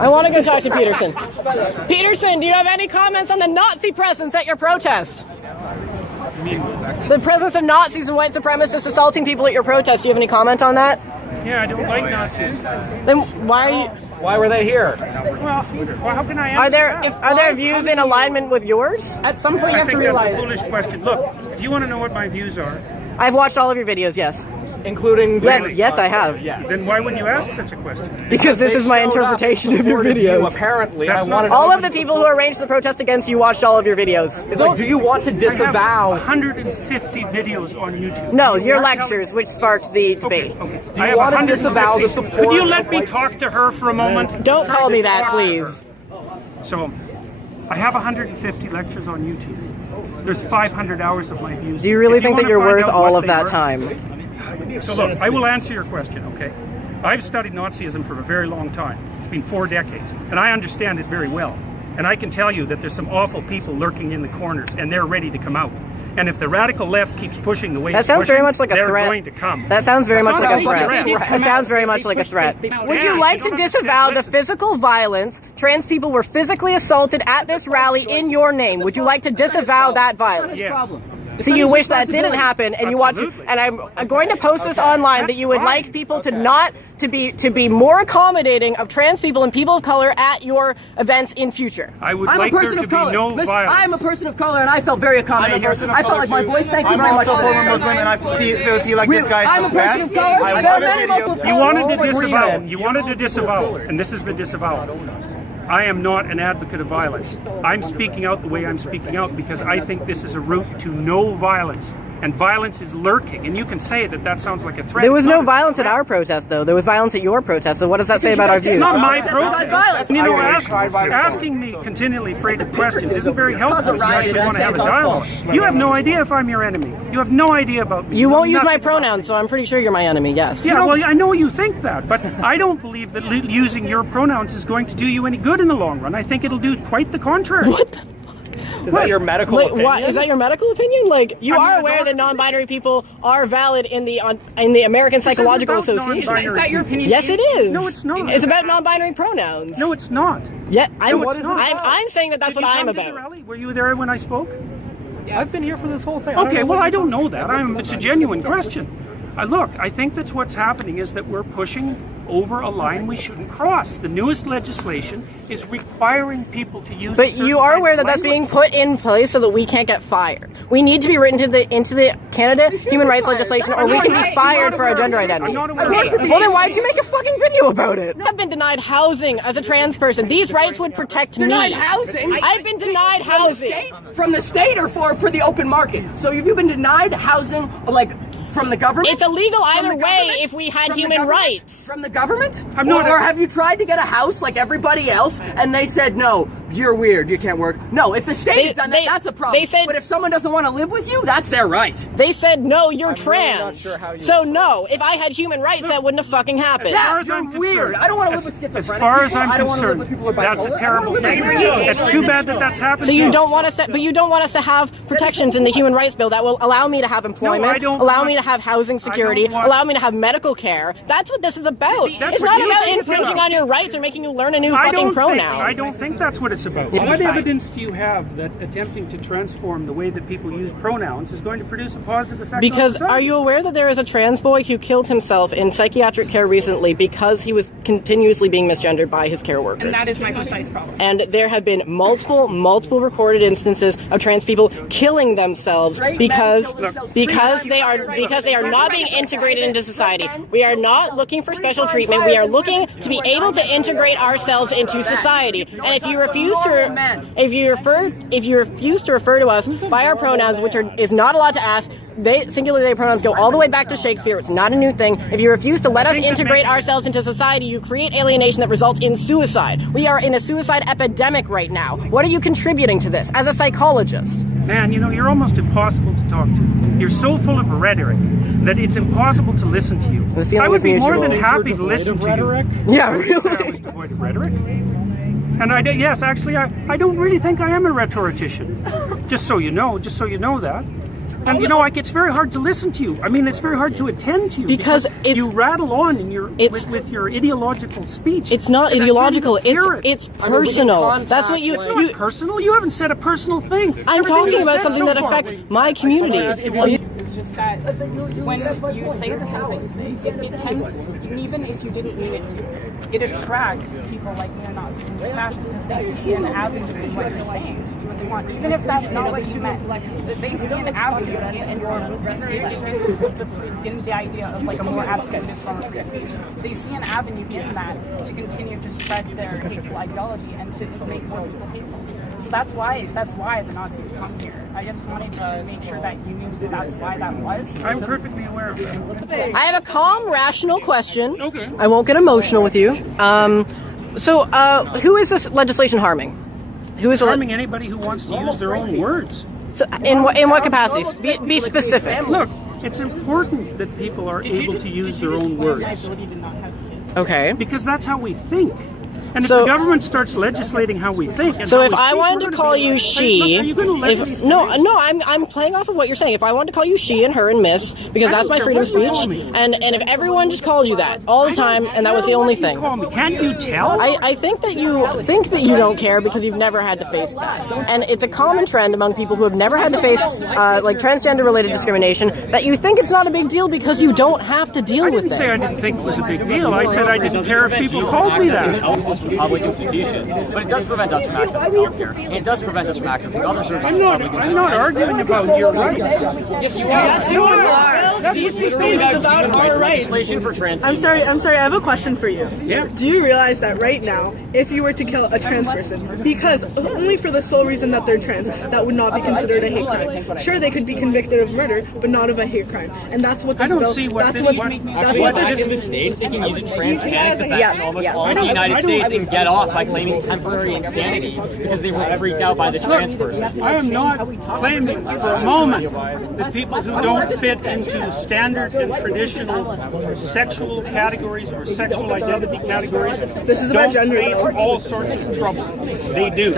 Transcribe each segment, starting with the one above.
I want to go talk to Peterson. Peterson, do you have any comments on the Nazi presence at your protest? The presence of Nazis and white supremacists assaulting people at your protest. Do you have any comment on that? Yeah, I don't like Nazis. Then why are you? Why were they here? Well, how can I answer? Are their views in alignment with yours? At some point, you have to realize. That's a foolish question. Look, if you want to know what my views are, I've watched all of your videos. Yes. Including yes, I have. Yeah. Then why would you ask such a question? Because this is my interpretation of your videos. Apparently, all of the people who arranged the protest against you watched all of your videos. It's like, do you want to disavow? I have 150 videos on YouTube. No, your lectures, which sparked the debate. Okay. Do you want to disavow the support? Could you let me talk to her for a moment? Don't call me that, please. So, I have 150 lectures on YouTube. There's 500 hours of my views. Do you really think that you're worth all of that time? So look, I will answer your question, okay? I've studied Nazism for a very long time. It's been 4 decades, and I understand it very well. And I can tell you that there's some awful people lurking in the corners, and they're ready to come out. And if the radical left keeps pushing the way that sounds very much like a threat. They're going to come. That sounds very much like a threat. That sounds very much like a threat. Would you like to disavow the physical violence? Trans people were physically assaulted at this rally in your name. Would you like to disavow that violence? Yes. So you wish that didn't happen, and you want to, and I'm going to post this online that you would like people to not to be more accommodating of trans people and people of color at your events in future. I would like there to be no violence. I'm a person of color, and I felt very accommodating here. I felt like my voice. Thank you very much. I'm also a former Muslim, and I feel like this guy is I'm a person of color. I There are many Muslims. You wanted to disavow. You wanted to disavow, and this is the disavowal. I am not an advocate of violence. I'm speaking out the way I'm speaking out because I think this is a route to no violence. And violence is lurking. And you can say that that sounds like a threat. There was no violence at our protest, though. There was violence at your protest. So what does that say about our views? It's not my protest. You know, asking me continually freighted questions isn't very helpful if you actually want to have a dialogue. You have no idea if I'm your enemy. You have no idea about me. You won't use my pronouns, so I'm pretty sure you're my enemy, yes. Yeah, well, I know you think that, but I don't believe that using your pronouns is going to do you any good in the long run. I think it'll do quite the contrary. What the? Is that your medical opinion? What, is that your medical opinion? Like, you are aware that non-binary people are valid in the American Psychological Association. Is that your opinion? Yes, it is. No, it's not. It's about non-binary pronouns. No, it's not. Yeah, I'm saying that that's what I'm about. Were you there when I spoke? I've been here for this whole thing. Okay, well, I don't know that. It's a genuine question. Look, I think that's what's happening is that we're pushing over a line we shouldn't cross. The newest legislation is requiring people to use. But you are aware that that's being put in place so that we can't get fired. We need to be written into the Canada human rights legislation, or we can be fired for our gender identity. Well, then why'd you make a fucking video about it? I've been denied housing as a trans person. These rights would protect me. Denied housing? I've been denied housing. From the state or for the open market? So have you been denied housing, like, from the government? It's illegal either way if we had human rights. From the government? Or have you tried to get a house like everybody else and they said, no, you're weird, you can't work? No, if the state has done that, that's a problem. But if someone doesn't want to live with you, that's their right. They said, no, you're trans. Really not sure how you so no, if I had human rights, that wouldn't have fucking happened. You're weird. I don't want to live with schizophrenic As far as people. I'm concerned, that's a terrible thing. It's too bad that that's happened. So you don't want us to, but you don't want us to have protections in the human rights bill that will allow me to have employment, allow me to have housing security, allow me to have medical care. That's what this is about. It's not about infringing on your rights or making you learn a new fucking pronoun. I don't think that's what it's about. What evidence do you have that attempting to transform the way that people use pronouns is going to produce a positive effect on Because society? are you aware that there is a trans boy who killed himself in psychiatric care recently because he was continuously being misgendered by his care workers? And that is my precise problem. And there have been multiple recorded instances of trans people killing themselves because they are not being integrated into society. We are not looking for special treatment. We are looking to be able to integrate ourselves into society. And if you refuse to refer to us by our pronouns, which is not allowed to ask, singular they pronouns go all the way back to Shakespeare. It's not a new thing. If you refuse to let us integrate ourselves into society, you create alienation that results in suicide. We are in a suicide epidemic right now. What are you contributing to this as a psychologist? Man, you know, you're almost impossible to talk to. You're so full of rhetoric that it's impossible to listen to you. I would be more than happy to listen to you. Yeah, I was devoid of rhetoric. And I don't really think I am a rhetorician. Just so you know that. And you know, like, it's very hard to listen to you. I mean, it's very hard to attend to you because you rattle on in your with your ideological speech. It's not ideological. It's personal. That's what It's not personal. You haven't said a personal thing. I'm talking about something that affects my community. It's just that when you say the things that you say, it tends, even if you didn't mean it to, it attracts people like neo-Nazis and fascists because they see an avenue in what you're saying to do what they want. Even if that's not what you meant, they see an avenue in the idea of like a more abstract form of free speech. They see an avenue in that to continue to spread their hateful ideology and to make more people hateful. So that's why the Nazis come here. I just wanted to make sure that you knew that's why that was. I'm perfectly aware of that. I have a calm, rational question. Okay. I won't get emotional with you. Who is this legislation harming? Who is harming anybody who wants to use their own words? So in what capacities? Be specific. Look, it's important that people are able to use their own words. Okay. Because that's how we think. And if the government starts legislating how we think, and so if I wanted to call you she, are you going to let me I'm playing off of what you're saying. If I wanted to call you she and her and miss, because that's my freedom of speech, and if everyone just called you that all the time, and that was the only thing, can't you tell? I think that you don't care because you've never had to face that, and it's a common trend among people who have never had to face like transgender-related discrimination that you think it's not a big deal because you don't have to deal with it. I didn't say I didn't think it was a big deal. I said I didn't care if people called me that. Public institutions, but it does prevent us from accessing healthcare. It does prevent us from accessing other services. I'm not arguing about your rights. Yes, you are. Yes, you are. These things about our rights. Legislation for trans I'm sorry. I have a question for you. Yeah. Do you realize that right now, if you were to kill a trans person, because only for the sole reason that they're trans, that would not be considered a hate crime. Sure, they could be convicted of murder, but not of a hate crime. And that's what this I don't bill. see what that's this. what in the States, they can use a transgenic defense in almost all the United States and get off by claiming temporary insanity because they were freaked out by the trans person. I am not claiming for a moment that people who don't fit into standard and traditional sexual categories or sexual identity categories This is about gender. face all sorts of trouble. They do.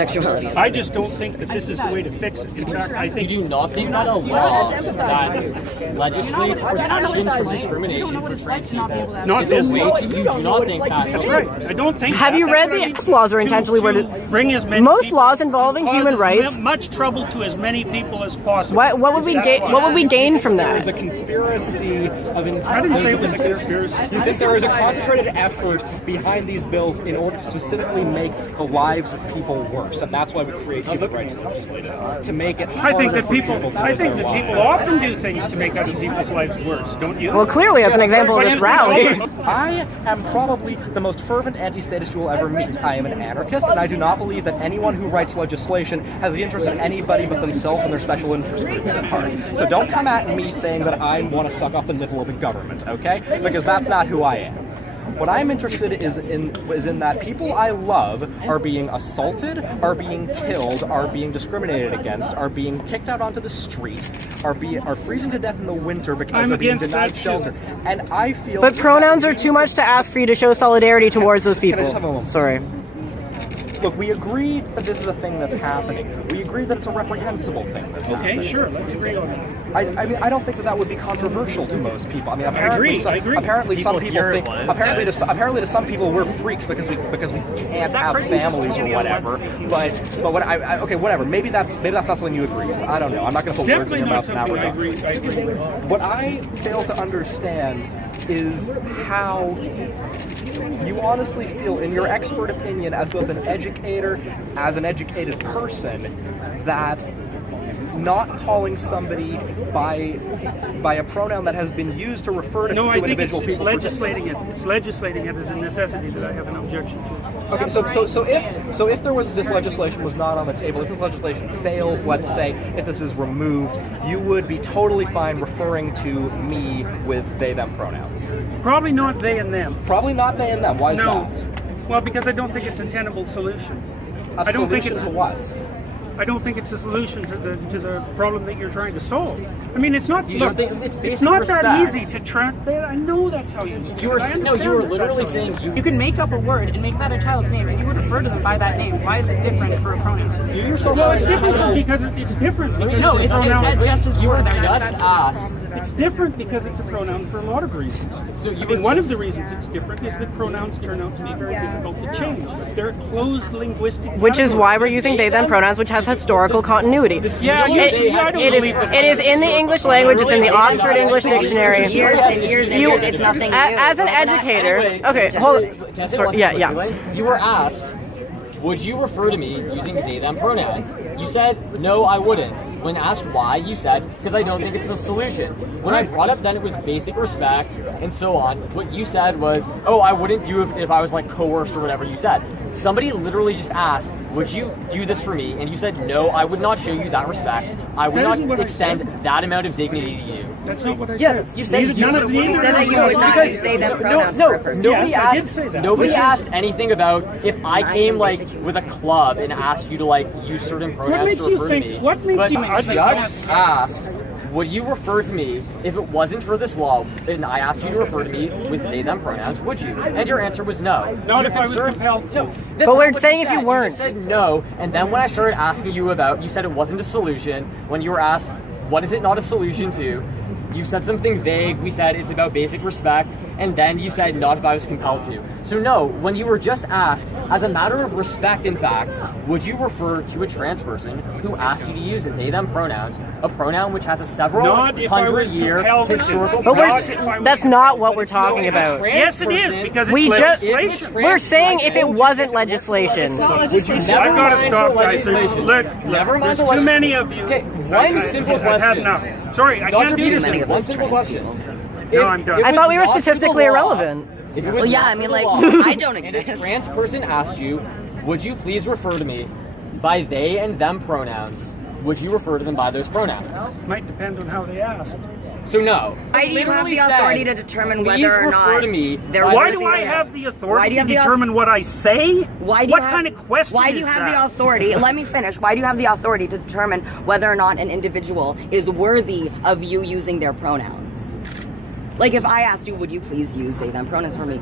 I just don't think that this is the way to fix it. In fact, I think You do not a law that legislates protections from discrimination for trans people. not this way. You do not think that. That's right. I don't think. Have you read the laws are intentionally worded? Bring as many Most people, laws involving human rights. as much trouble to as many people as possible. What would we gain from There is a that? conspiracy of I didn't say it was a conspiracy. You think there is a concentrated effort behind these bills in order to specifically make the lives of people worse, and that's why we create human rights legislation to make it. I think that harder for people. to I live think their that people lives. often do things to make other people's lives worse. Don't you? Well, clearly, as an example of this rally. I am probably the most fervent anti-statist you will ever meet. I am an anarchist, and I do not believe that anyone who writes legislation has the interest of anybody but themselves and their special interest groups at heart. So don't come at me saying that I want to suck off the nipple of the government, okay? Because that's not who I am. What I'm interested is in that people I love are being assaulted, are being killed, are being discriminated against, are being kicked out onto the street, are freezing to death in the winter because they're being denied shelter. And I feel. But pronouns are too much to ask for you to show solidarity towards those Can I just have a people. moment? Sorry. Look, we agreed that this is a thing that's happening. We agreed that it's a reprehensible thing that's happening. Okay, sure. Let's agree on that. I mean, I don't think that would be controversial to most people. I mean, apparently, I agree. apparently some People people here think. was Apparently, to some people, we're freaks because we can't have families or whatever. But what okay, whatever. Maybe that's not something you agree with. I don't know. I'm not going to put words in Definitely your not mouth in that something I regard. agree with. What I fail to understand is how you honestly feel, in your expert opinion, as both an educator, as an educated person, that not calling somebody by a pronoun that has been used to refer to, No, I think individual it's people. legislating it. It's legislating it as a necessity that I have an objection to. Okay, so if there was this legislation was not on the table, if this legislation fails, let's say, if this is removed, you would be totally fine referring to me with they them pronouns. Probably not they and them. Probably not they and them. Why is No. that? Well, because I don't think it's a tenable solution. A I don't think solution it's to what? I don't think it's a solution to the problem that you're trying to solve. I mean, it's not. Look, it's not that easy to track that. I know that's how you do it. You were literally saying you can make up a word and make that a child's name, and you would refer to them by that name. Why is it different for a pronoun? Well, it's different because it's different. No, it's just as you were just asked. It's different because it's a pronoun for a lot of reasons. So one of the reasons it's different is that pronouns turn out to be very difficult to change. They're closed linguistic. Which is why we're using they them pronouns, which has historical continuity. Yeah, it is in the English language. It's in the Oxford English Dictionary. Years and years, it's nothing new. As an educator, okay, hold on. Sorry, yeah. You were asked, would you refer to me using they them pronouns? You said, no, I wouldn't. When asked why, you said, because I don't think it's a solution. When I brought up then it was basic respect and so on, what you said was, oh, I wouldn't do it if I was like coerced or whatever you said. Somebody literally just asked, would you do this for me? And you said, no, I would not show you that respect. I would not extend that amount of dignity to you. That's not what I said. Yes, you said you said that you would not use they them pronouns for a person. Nobody I did say that. Nobody asked anything about if I came like with a club and asked you to like use certain pronouns to refer to me. What makes you I just asked, would you refer to me if it wasn't for this law and I asked you to refer to me with they them pronouns, would you? And your answer was no. Not if I was compelled to. But we're saying if you weren't. You said no, and then when I started asking you about, you said it wasn't a solution. When you were asked, what is it not a solution to? You said something vague. We said it's about basic respect, and then you said not if I was compelled to. So no, when you were just asked, as a matter of respect, in fact, would you refer to a trans person who asked you to use they them pronouns, a pronoun which has a several hundred-year historical? But that's not what we're talking about. Yes, it is because it's legislation. We're saying if it wasn't legislation. I've got to stop, guys. Look, there's too many of you. Okay, one simple question. I've had enough. Sorry, I can't do this. One simple question. No, I'm done. I thought we were statistically irrelevant. Well, yeah, I mean, like, I don't exist. And a trans person asked you, would you please refer to me by they and them pronouns? Would you refer to them by those pronouns? Might depend on how they asked. So no. Why do you have the authority to determine whether or not... Why do I have the authority to determine what I say? What kind of question is that? Why do you have the authority? Let me finish. Why do you have the authority to determine whether or not an individual is worthy of you using their pronouns? Like, if I asked you, would you please use they, them pronouns for me?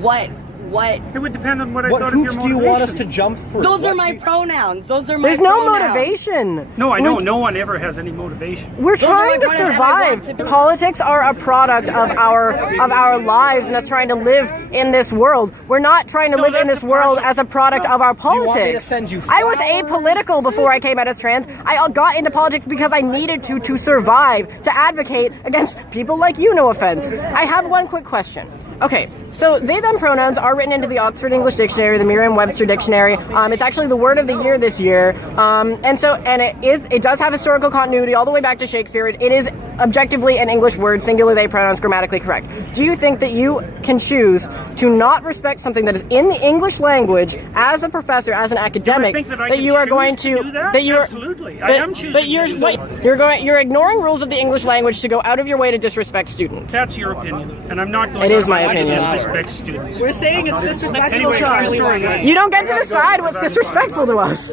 What? It would depend on what I thought of your motivation. What hoops do you want us to jump through? Those are my pronouns. Those are my There's pronouns. no motivation. No, I know. No one ever has any motivation. We're trying to survive. Politics are a product of our lives and us trying to live in this world. We're not trying to live in this world as a product of our politics. Do you want me to send you I was apolitical before I came out as trans. I got into politics because I needed to survive, to advocate against people like you, no offense. I have one quick question. Okay, so they them pronouns are written into the Oxford English Dictionary, the Merriam-Webster Dictionary. It's actually the word of the year this year, and it does have historical continuity all the way back to Shakespeare. It is objectively an English word, singular they pronouns, grammatically correct. Do you think that you can choose to not respect something that is in the English language as a professor, as an academic, that you are going to do that? Absolutely, I am choosing. But you're ignoring rules of the English language to go out of your way to disrespect students. That's your opinion, and I'm not going. It is my opinion. Disrespect students. We're saying it's disrespectful Anyway, to I'm us. sorry. You don't get to decide what's disrespectful to us.